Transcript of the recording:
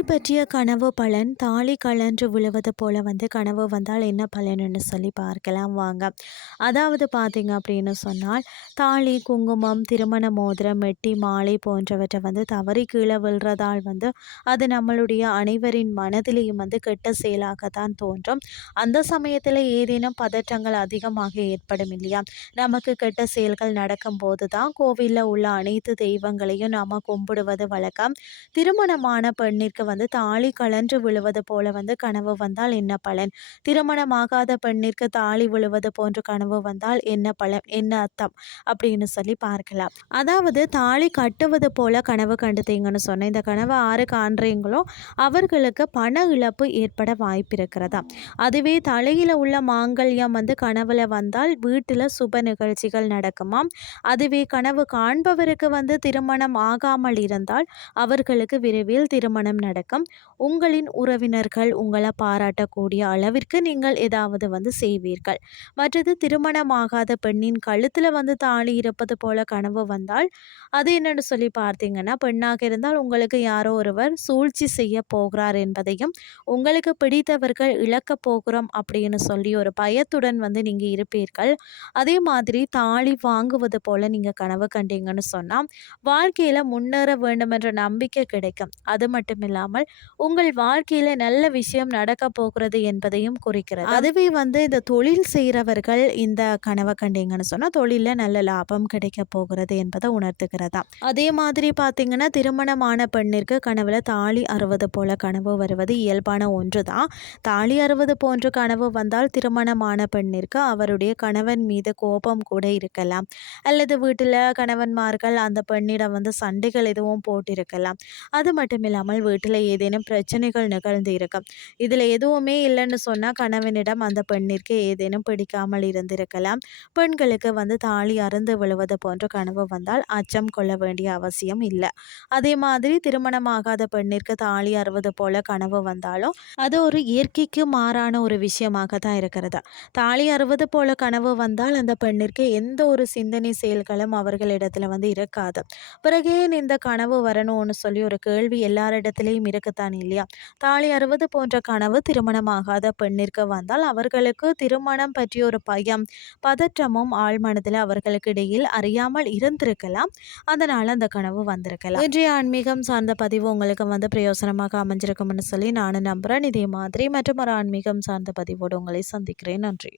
பற்றிய கனவு பலன் தாலி கலன்று விழுவது போல வந்து கனவு வந்தால் என்ன பலனுன்னு சொல்லி பார்க்கலாம் வாங்க. அதாவது பார்த்தீங்க அப்படின்னு சொன்னால் தாலி குங்குமம் திருமண மோதிரம் மெட்டி மாலை போன்றவற்றை வந்து தவறி கீழே விழுறதால் வந்து அது நம்மளுடைய அனைவரின் மனதிலையும் வந்து கெட்ட செயலாகத்தான் தோன்றும். அந்த சமயத்தில் ஏதேனும் பதற்றங்கள் அதிகமாக ஏற்படும் இல்லையா? நமக்கு கெட்ட செயல்கள் நடக்கும்போது தான் கோவிலில் உள்ள அனைத்து தெய்வங்களையும் நாம் கும்பிடுவது வழக்கம். திருமணமான பெண்ணிற்கு வந்து தாலி கலன்று விழுவது போல வந்து கனவு வந்தால் என்ன பலன்? திருமணமாகாத பெண்ணிற்கு தாலி விழுவது போன்ற கனவு வந்தால் என்ன பலன்? என்ன அர்த்தம்? அப்படின்னு சொல்லி பார்க்கலாம். அதாவது தாலி கட்டுவது போல கனவு கண்டுத்தீங்கன்னு சொன்னேன். இந்த கனவு ஆறு காண்றீங்களோ அவர்களுக்கு பண இழப்பு ஏற்பட வாய்ப்பு இருக்கிறதா அதுவே தலையில் உள்ள மாங்கல்யம் வந்து கனவுல வந்தால் வீட்டில் சுப நிகழ்ச்சிகள் நடக்குமாம் அதுவே கனவு காண்பவருக்கு வந்து திருமணம் ஆகாமல் இருந்தால் அவர்களுக்கு விரைவில் திருமணம் நடக்கும் உங்களின் உறவினர்கள் உங்களை பாராட்டக்கூடிய அளவிற்கு நீங்கள் ஏதாவது வந்து செய்வீர்கள். மற்றது திருமணமாகாத பெண்ணின் கழுத்தில் வந்து தாலி இருப்பது போல கனவு வந்தால் அது என்னென்னு சொல்லி பார்த்தீங்கன்னா பெண்ணாக இருந்தால் உங்களுக்கு யாரோ ஒருவர் சூழ்ச்சி செய்ய போகிறார் என்பதையும் உங்களுக்கு பிடித்தவர்கள் இழக்கப் போகிறோம் அப்படின்னு சொல்லி ஒரு பயத்துடன் வந்து நீங்கள் இருப்பீர்கள். அதே மாதிரி தாலி வாங்குவது போல நீங்கள் கனவு கண்டீங்கன்னு சொன்னால் வாழ்க்கையில் முன்னேற வேண்டும் என்ற நம்பிக்கை கிடைக்கும். அது மட்டும் இல்லாமல் உங்கள் வாழ்க்கையில் நல்ல விஷயம் நடக்க போகிறது என்பதையும் குறிக்கிறது. அதுவே வந்து இந்த தொழில் செய்கிறவர்கள் இந்த கனவை கண்டீங்கன்னு சொன்னால் தொழிலில் நல்ல லாபம் கிடைக்க போகிறது என்பதை உணர்த்துகிறதா. அதே மாதிரி பார்த்தீங்கன்னா திருமணமான பெண்ணிற்கு கனவுல தாலி அறுவது போல கனவு வருவது இயல்பான ஒன்று தான் தாலி அறுவது போன்ற கனவு வந்தால் திருமணமான பெண்ணிற்கு அவருடைய கணவன் மீது கோபம் கூட இருக்கலாம். அல்லது வீட்டில் கணவன்மார்கள் அந்த பெண்ணிடம் வந்து சண்டைகள் எதுவும் போட்டிருக்கலாம். அது மட்டும் இல்லாமல் வீட்டில் ஏதேனும் பிரச்சனைகள் நிகழ்ந்து இருக்கும். இதில் எதுவுமே இல்லைன்னு சொன்னால் கணவனிடம் அந்த பெண்ணிற்கு ஏதேனும் பிடிக்காமல் இருந்திருக்கலாம். பெண்களுக்கு வந்து தாலி அருந்து விழுவது போன்ற கனவு வந்தால் அச்சம் கொள்ள வேண்டிய அவசியம் இல்லை. அதே மாதிரி திருமணமாகாத பெண்ணிற்கு தாலி அறுவது போல கனவு வந்தாலும் அது ஒரு இயற்கைக்கு மாறான ஒரு விஷயமாக தான் இருக்கிறது. தாலி அறுவது போல கனவு வந்தால் அந்த பெண்ணிற்கு எந்த ஒரு சிந்தனை செயல்களும் அவர்களிடத்துல வந்து இருக்காது. பிறகு இந்த கனவு வரணும்னு சொல்லி ஒரு கேள்வி எல்லாரிடத்துலையும் இருக்குத்தான் இல்லையா? தாலி அறுவது போன்ற கனவு திருமணமாகாத பெண்ணிற்கு வந்தால் அவர்களுக்கு திருமணம் பற்றிய ஒரு பயம் பதற்றமும் ஆழ்மனதில் அவர்களுக்கு இடையில் அறியாமல் இருந்திருக்கலாம். அதனால் அந்த கனவு வந்திருக்கலாம். இன்றைய ஆன்மீகம் சார்ந்த பதிவு உங்களுக்கு வந்து பிரயோசனமாக அமைஞ்சிருக்கும்னு சொல்லி நானும் நம்புகிறேன் இதே மாதிரி மற்றும் ஒரு ஆன்மீகம் சார்ந்த பதிவோடு உங்களை சந்திக்கிறேன். நன்றி.